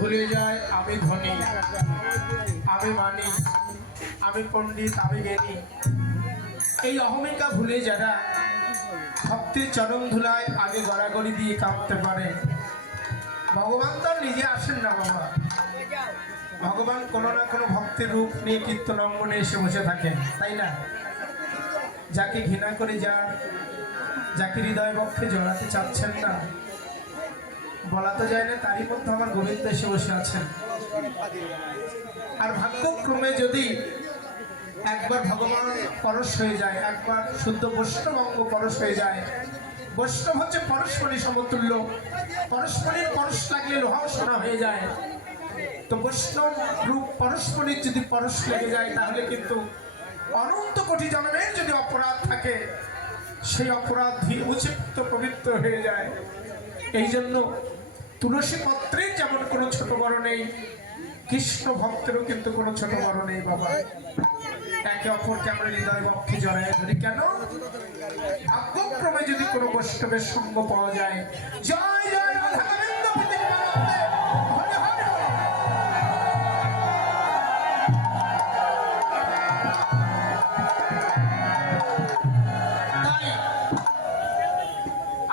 ভুলে যায় আমি ধনী, আমি মানি, আমি পণ্ডিত, আমি জ্ঞানী। এই অহমিকা ভুলে যারা ভক্তির চরণ ধুলায় আগে গড়াগড়ি দিয়ে কাঁপতে পারে, ভগবান তো নিজে আসেন না বাবা। ভগবান কোনো না কোনো ভক্তের রূপ নিয়ে কীর্তন অঙ্গনে এসে বসে থাকেন, তাই না? যাকে ঘৃণা করে যাকে হৃদয় বক্ষে জড়াতে চাচ্ছেন না, বলা তো যায় না, তারই মধ্যে আমার গোবিন্দ এসে বসে আছেন। আর ভাগ্যক্রমে যদি একবার ভগবান পরশ হয়ে যায়, একবার শুদ্ধ বৈষ্ণব অঙ্গ পরশ হয়ে যায়, বৈষ্ণব হচ্ছে পরশমণি সমতুল্য, পরশমণির পরশ লাগলে লোহাও সোনা হয়ে যায়। তো বৈষ্ণব রূপ পরশমণির যদি পরশ লেগে যায়, তাহলে কিন্তু অনন্ত কোটি জন্মের যদি অপরাধ থাকে, সেই অপরাধ উচিত পবিত্র হয়ে যায়। এই জন্য তুলসী পত্রের যেমন কোনো ছোট বড় নেই, কৃষ্ণ ভক্তেরও কিন্তু কোনো ছোট বড় নেই বাবা। একে অপরকে আমরা হৃদয় বক্ষে জড়ায় ধরি কেন? ভাগ্যক্রমে যদি কোনো বৈষ্ণবের সঙ্গ পাওয়া যায়, জয় জয় রাধা গোবিন্দ পৃথিবীতে হরে হরে। তাই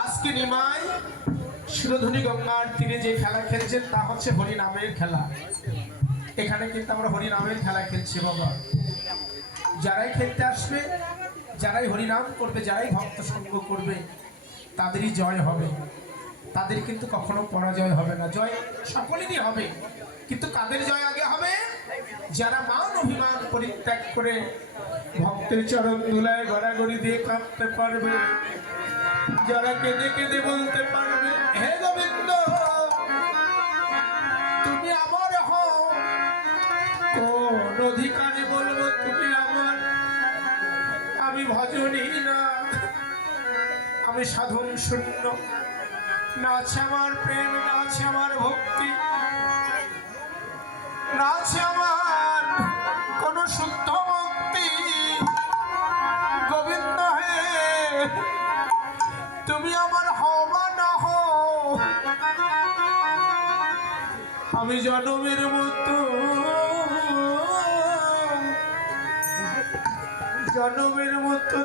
আজকে নিমাই সুরধুনী গঙ্গার তীরে যে খেলা খেলছেন তা হচ্ছে হরিনামের খেলা। এখানে কিন্তু আমরা হরিনামের খেলা খেলছি বাবা। যারাই খেলতে আসবে, যারাই হরিনাম করবে, যারাই ভক্ত সঙ্গ করবে, তাদেরই জয় হবে, তাদের কিন্তু কখনো পরাজয় হবে না। জয় সকলেরই হবে, কিন্তু কাদের জয় আগে হবে? যারা মান অভিমান পরিত্যাগ করে ভক্তের চরণ ধুলায় গড়াগড়ি দিয়ে কাঁদতে পারবে, যারা কেঁদে কেঁদে বলতে পারবে, হে গোবিন্দ তুমি আমার হও, কোন অধিকারে বলবো তুমি আমার, আমি ভজনী না, আমি সাধন শূন্য, না আছে আমার প্রেম, না আছে আমার ভক্তি, না আছে আমার কোন শুদ্ধ ভক্তি। গোবিন্দ হে তুমি আমার হও বা না হও, আমি জনমের মতো জনমের মতো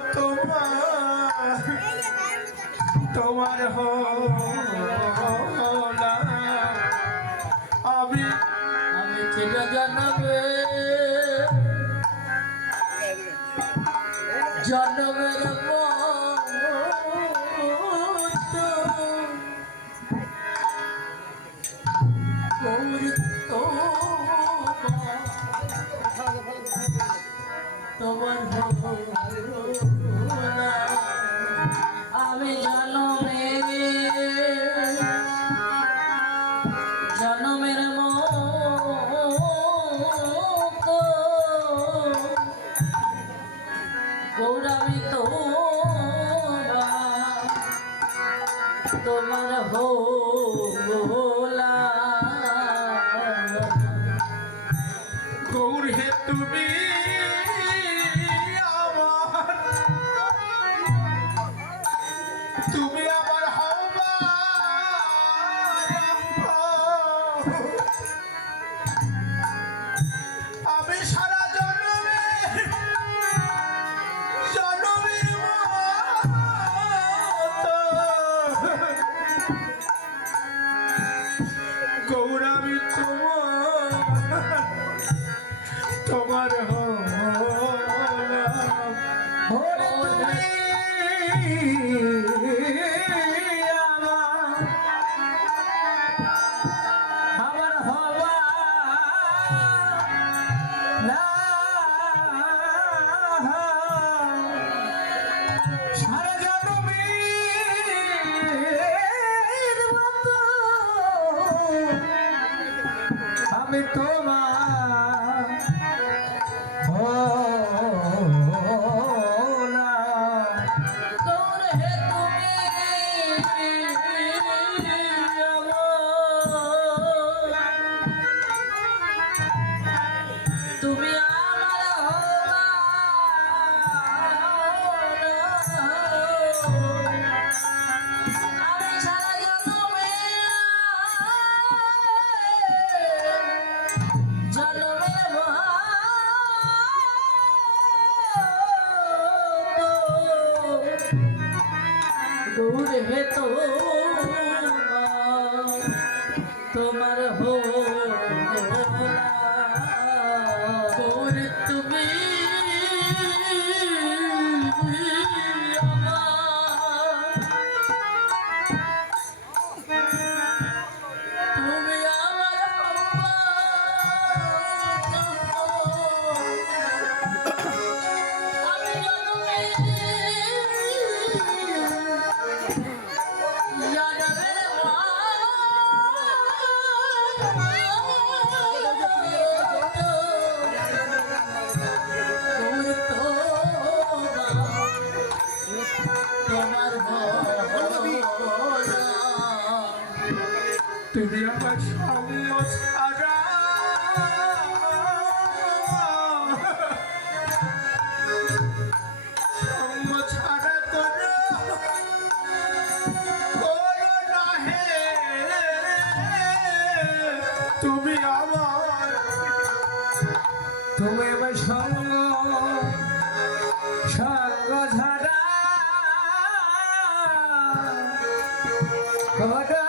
তোমার হলা। আমি চিনে জানবে জনমের তোমার আমি জনমের মতো গৌরামি তোমার হোলা। গৌর হে তুমি তুমি আমার হবা, আমি সারা জন্মে জন্মের মতো গৌরামি তোমার আমার হবা না, সারা জন্মের মতো আমি তোমার হোলা। গৌর হে তুমি আমার হোলা, আমি সারা জন্মে তোমার হোর তুমি তুমি আমার আমি জন্মে জানবে তোমার তুমি আমার সঙ্গ ছাড়া সঙ্গ ছাড়া করো করো না হে তুমি আমার সঙ্গ ছাড়া করো